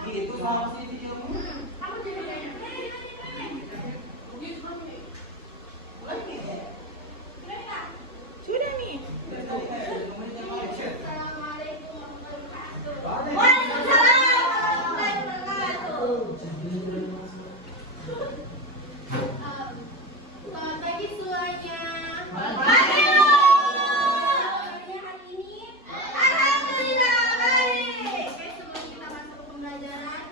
Gitu sama si video. Kamu jadi banyak. Sudah nih. Assalamualaikum warahmatullahi wabarakatuh. Waalaikumsalam warahmatullahi wabarakatuh. Selamat pagi semuanya. Pagi, Bu. Kabarnya hari ini? Alhamdulillah baik. Oke, sebelum kita masuk ke pembelajaran,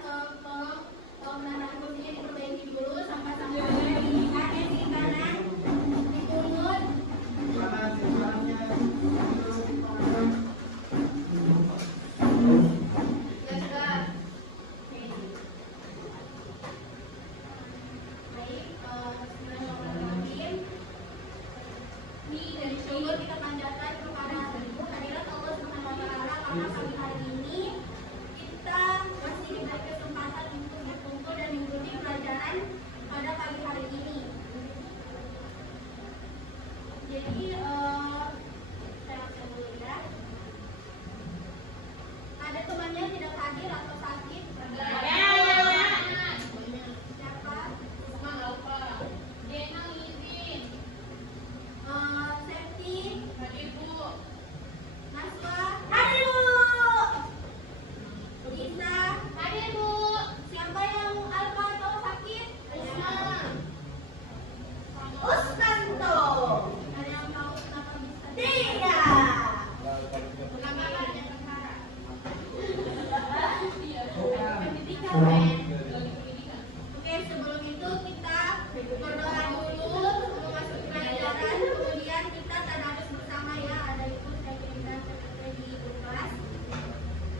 tolong menahan kursinya diperbaiki dulu sampai di kanan, dipungut. Kita panjatkan kepada hadirat Allah Subhanahu wa Ta'ala karena pagi hari ini kita masih diberi kesempatan untuk berkumpul dan mengikuti pelajaran pada pagi hari ini. Jadi saya langsung dulu ya. Ada temannya yang tidak hadir atau sakit? Siapa? Denang izin. Septi. Hadir, Bu. Naswa. Hadir, Bu. Lisa. Hadir, Bu. Siapa yang alfa atau sakit? Risma. Usmanto. Ada yang tahu kenapa bisa? Tidak. Kenapa banyak perkara? Oke, sebelum itu kita berdoa dulu memasuki pelajaran, kemudian kita tadarus bersama ya. Ada ibu saya kirimkan secretary di grup kelas.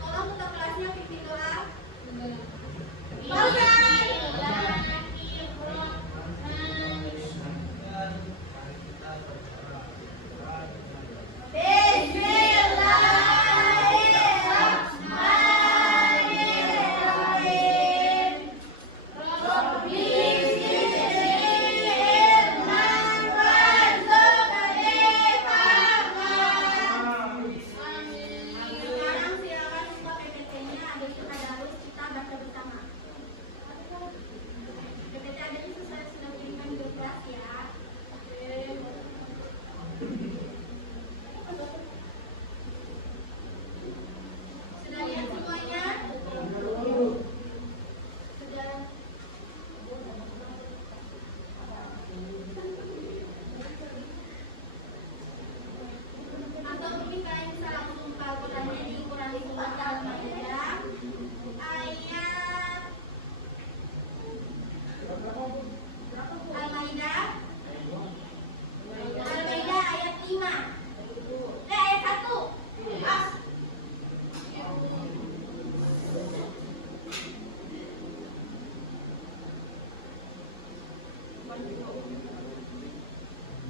Tolong buka kelasnya, pimpin doa. Bismillahirrahmanirrahim. Rabbi zidni ilman warzuqni fahman. Sekarang silakan buka PPT-nya, ada di tadarus, kita baca bersama. PPT ada di saya sudah kirimkan di grup kelas ya. Sudah lihat semuanya? Sudah. Atau mungkin kalian bisa langsung ke Al-Qurannya di Quran di surat Al-Maidah ayat Al-Maidah ayat 5. Ayat 1. As.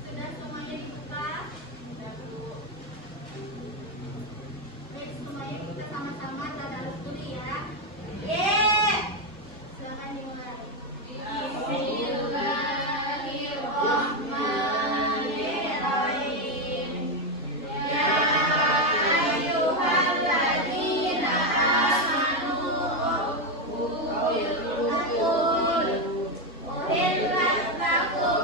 Sudah semuanya dibuka? Baik, semuanya kita sama-sama tadarus dulu ya. Silakan dimulai. Bismillahirrahmanirrahim. Ya ayyuhalladzina amanu uhillat lakum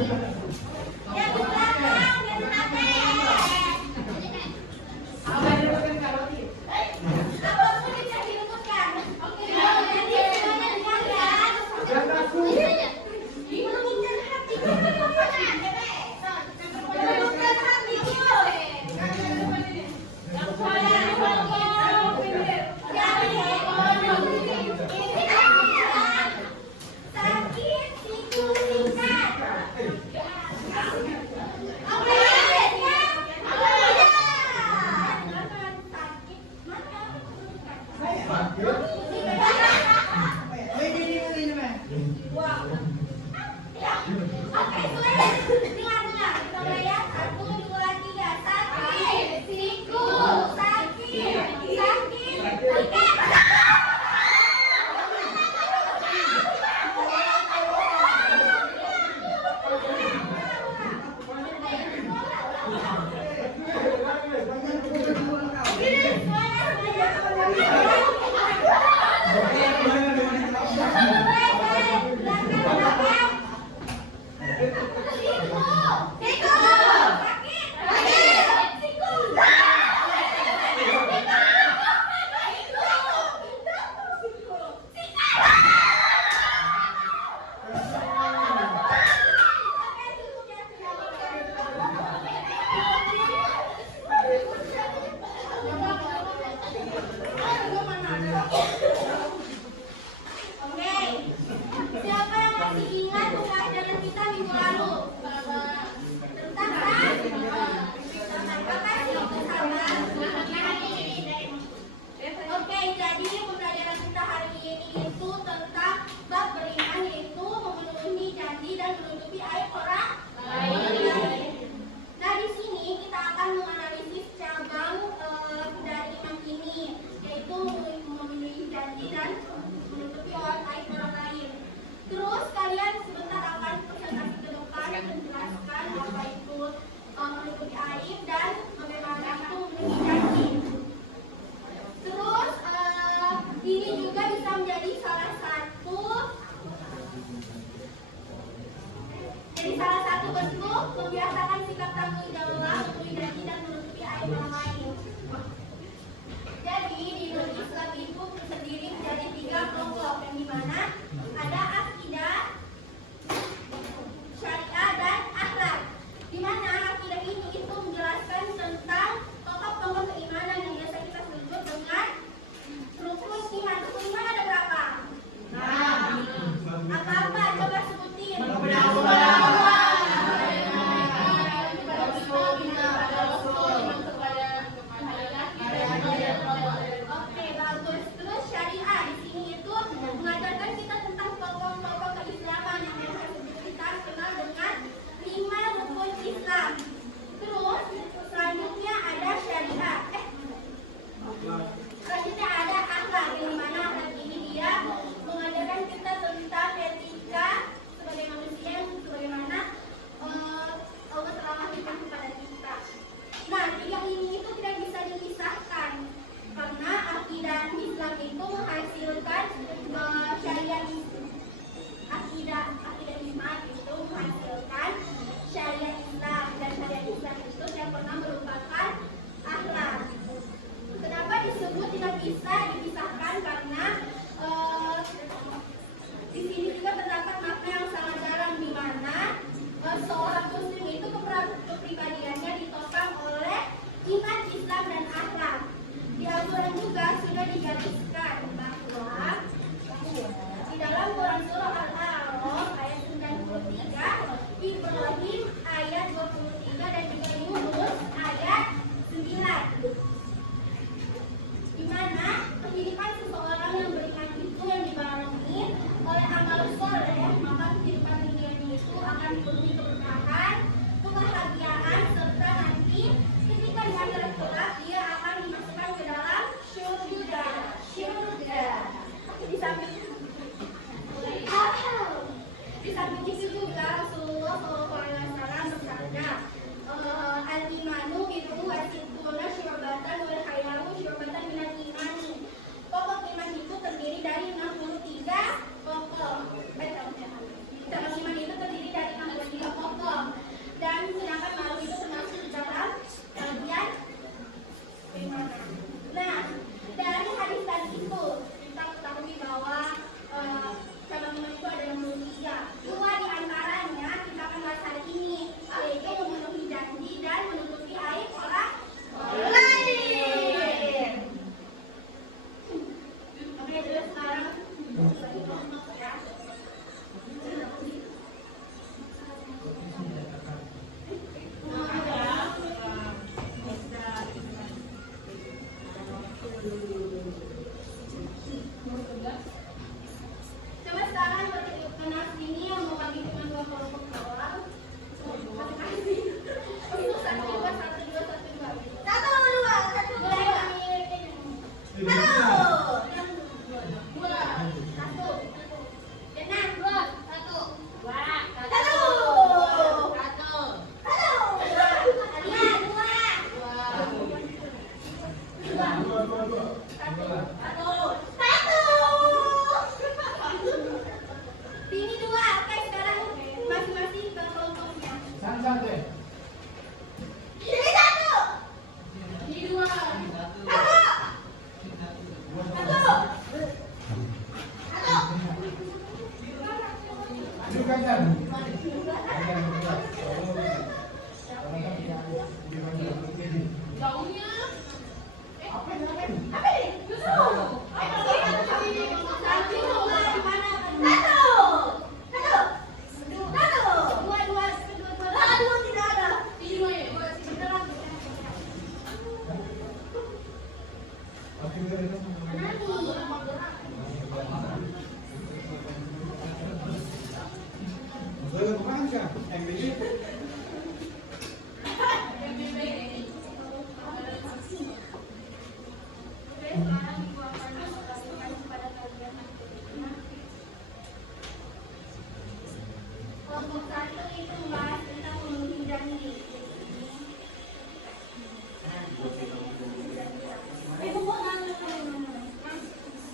Yang di belakang, yang apapun bisa dirumuskan. Oke, jadi semuanya dengarkan. Merumuskan hatiku. Merumuskan hatiku. Sakit siku singkat. Oke, ya. Sakit wow. Ya. Oke, sudah. Dengar. Kita mulai ya. 1, 2, 3. Sakit siku. Sakit. Singkat. Ini satu. Ini dua. Satu. Satu. Daunnya. Apa ini? Satu. Satu. Dua. Dua tidak ada. Ini dua ya. Kelompok satu itu membahas tentang menghindari.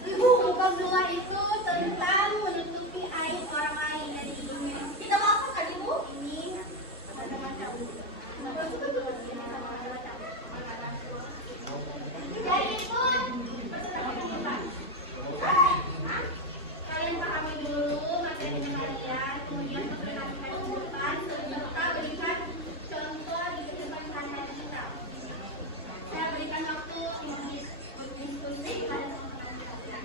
Kelompok dua itu tentang menutupi aib orang lain dari hidupnya. Kita mau apa kan ibu? Ini macam-macam. Jadi itu kalian pahami dulu materi kalian, kemudian perhatikan urutan serta berikan contoh di kehidupan sehari-hari kita. Saya berikan waktu 5 menit untuk diskusi pada teman-teman kalian.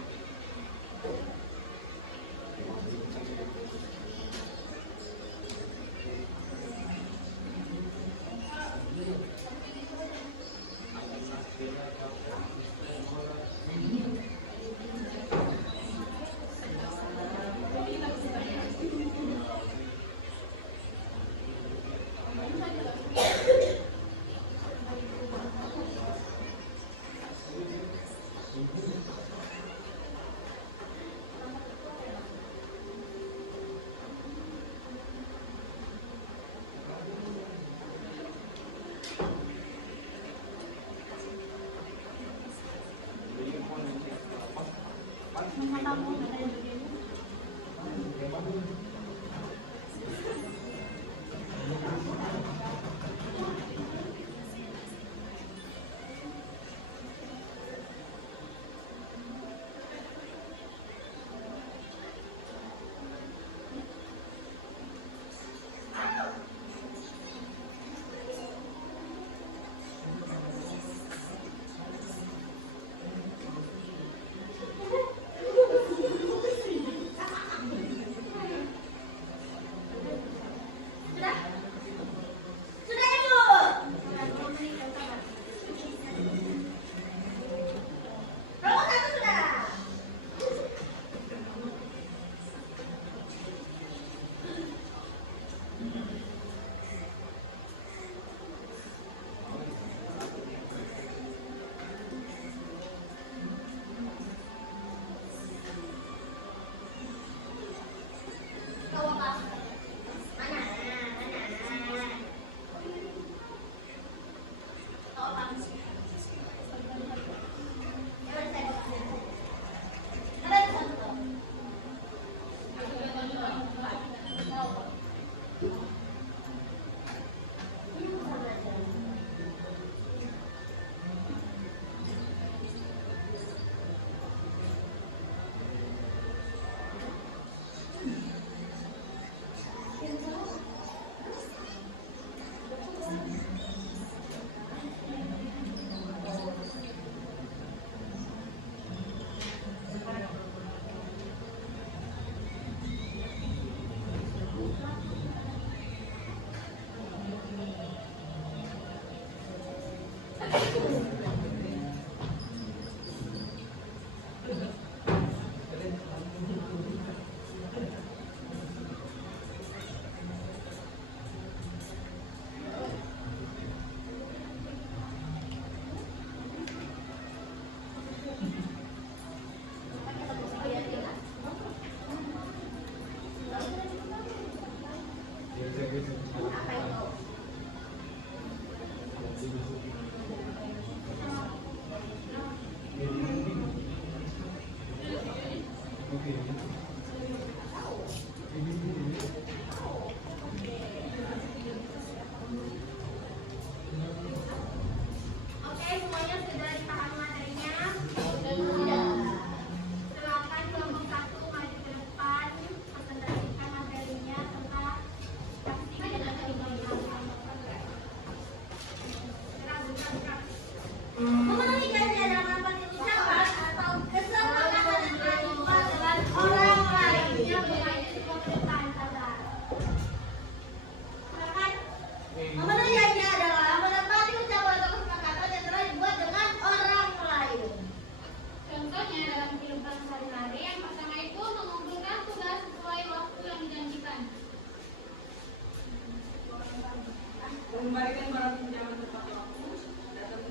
Mengembalikan barang pinjaman tepat waktu. Datang.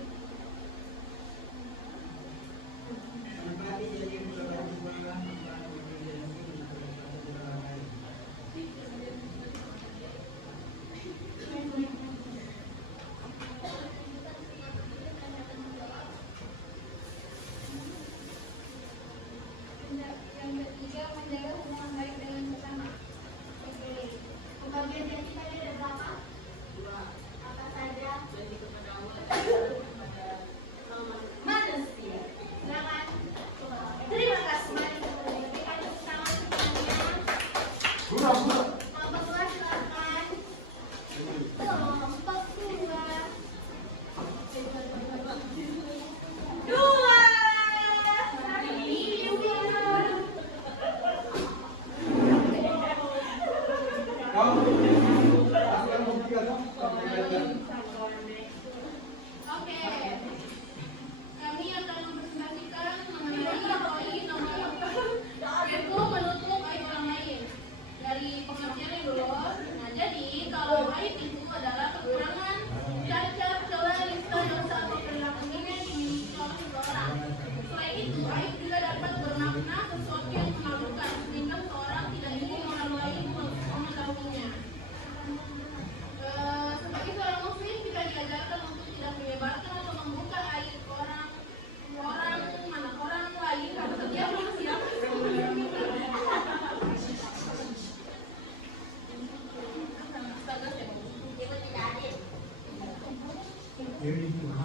Menepati janji orang tua, menepati janji untuk orang lain. Yang ketiga, menjaga hubungan baik dengan sesama. Oke, pembagian janji tadi ada berapa? 2. Apa saja? Janji kepada Allah dan kepada Manusia. Silakan. Terima kasih. Mari kita berikan tepuk tangan semuanya. Kelompok 2 silakan. Kelompok 2. Hari ini winner. Oke, kami akan mempresentasikan mengenai poin nomor yaitu menutup aib orang lain dari pengertiannya dulu. Nah, jadi kalau aib itu adalah kekurangan, cacat, celah, lisan, dosa atau perilaku yang dimiliki oleh seseorang. Selain itu, aib juga dapat bermakna sesuatu yang memalukan sehingga seseorang tidak ingin orang lain mengetahuinya. Sebagai seorang muslim kita diajarkan untuk tidak menyebarkan atau membuka aib orang lain karena setiap manusia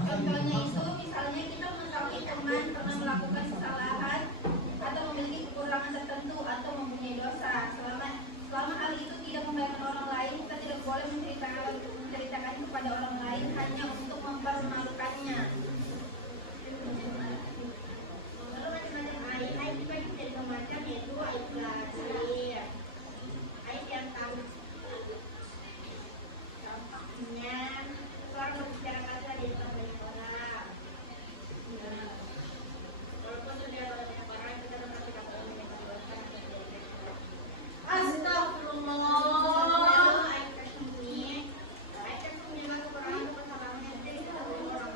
contohnya itu misalnya kita mengetahui teman pernah melakukan kesalahan atau memiliki kekurangan tertentu atau mempunyai dosa. Selama hal itu tidak membahayakan orang lain, kita tidak boleh menceritakan kepada orang lain hanya untuk mempermalukannya. Lalu macam-macam aib dibagi menjadi dua macam, yaitu aib lahir, aib yang tahu. Contohnya, seorang berbicara kasar di depan banyak orang. Walaupun sudah banyak orang, kita tetap tidak boleh menyebabkan atau menjadikan orang. Astagfirullah. Aib tersembunyi juga kekurangan kesalahan yang dari orang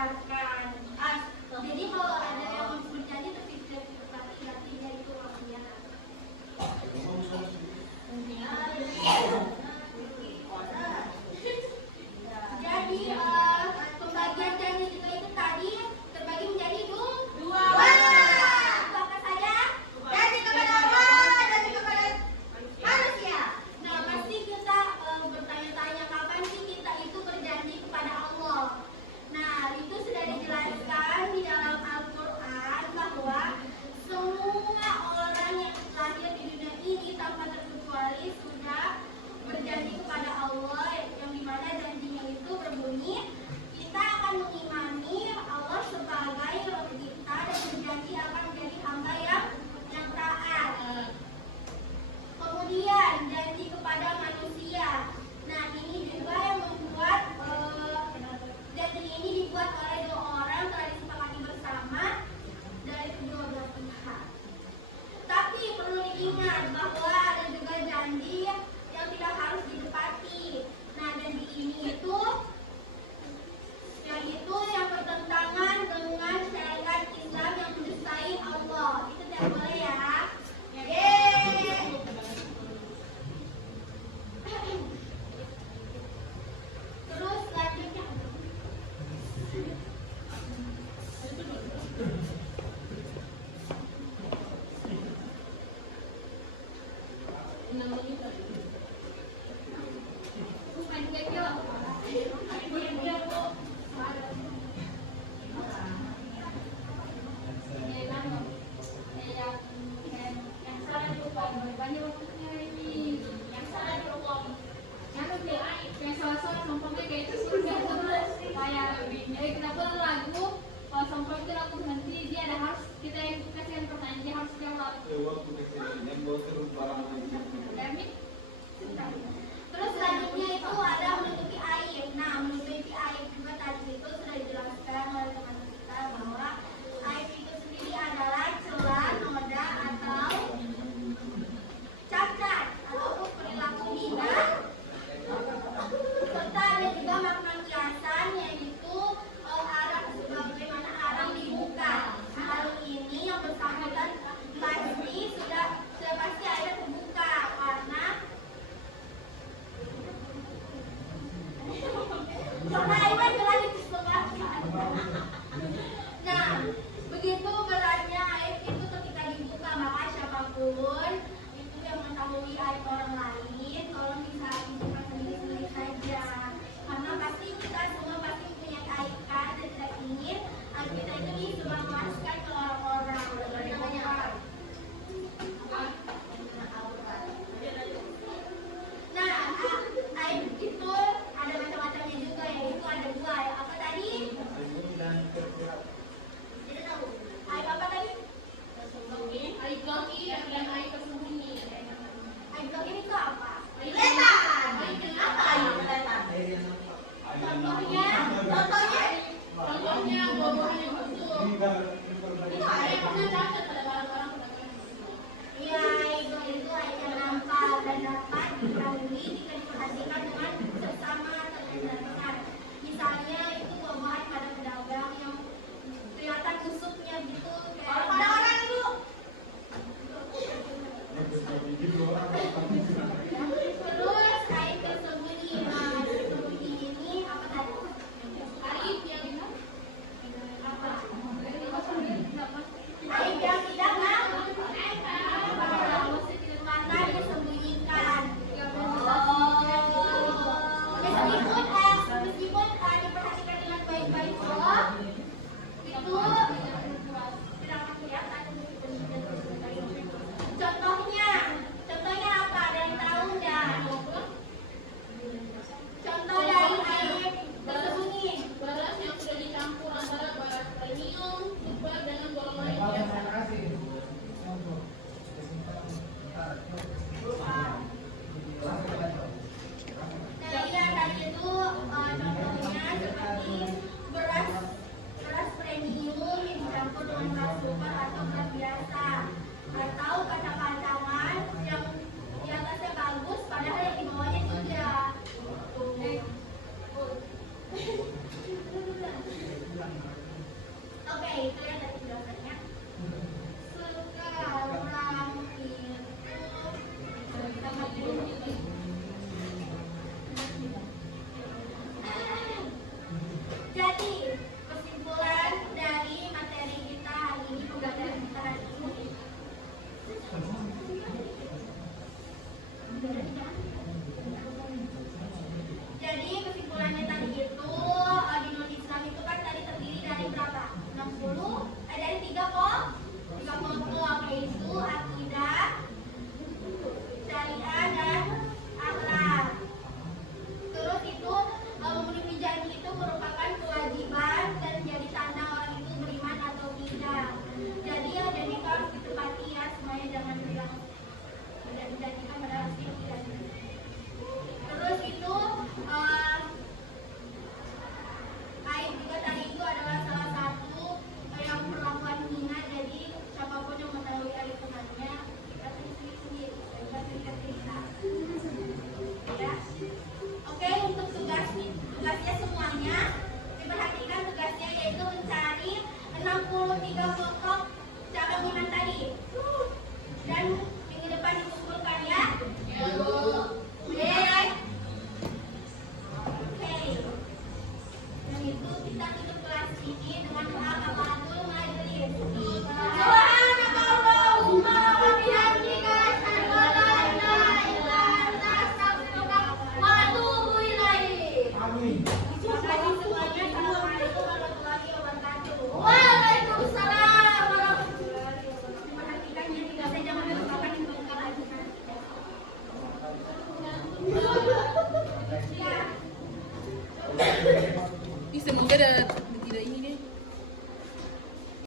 dijelaskan. Jadi kalau ada yang mau berjanji tapi tidak ditepati, artinya itu pengkhianat. Jadi pembagian janji kita itu tadi terbagi menjadi dua. Apa saja? Janji kepada Allah, janji kepada manusia. Nah, pasti kita bertanya-tanya kapan sih kita itu berjanji kepada Allah. Nah, itu sudah dijelaskan di dalam Al-Quran bahwa semua orang yang lahir di dunia ini tanpa terkecuali sudah berjanji kepada Allah, yang dimana janjinya itu berbunyi, kita akan mengimani Allah sebagai Rabb kita dan berjanji akan menjadi hamba yang taat. Kemudian janji kepada manusia. Nah, ini juga yang membuat janji ini dibuat oleh dua orang telah disepakati bersama dari kedua belah pihak. Tapi perlu diingat bahwa ada juga janji yang tidak harus ditepati. Nah, janji ini itu yang bertentangan dengan syariat Islam yang mendestai Allah. Itu tidak boleh ya. Terus selanjutnya kenapa lagu kalau sampel itu lagu berhenti dia ada harus kita yang kasih pertanyaan dia harus jawab. Terus selanjutnya itu ada menutupi aib. Nah, menutupi aib juga tadi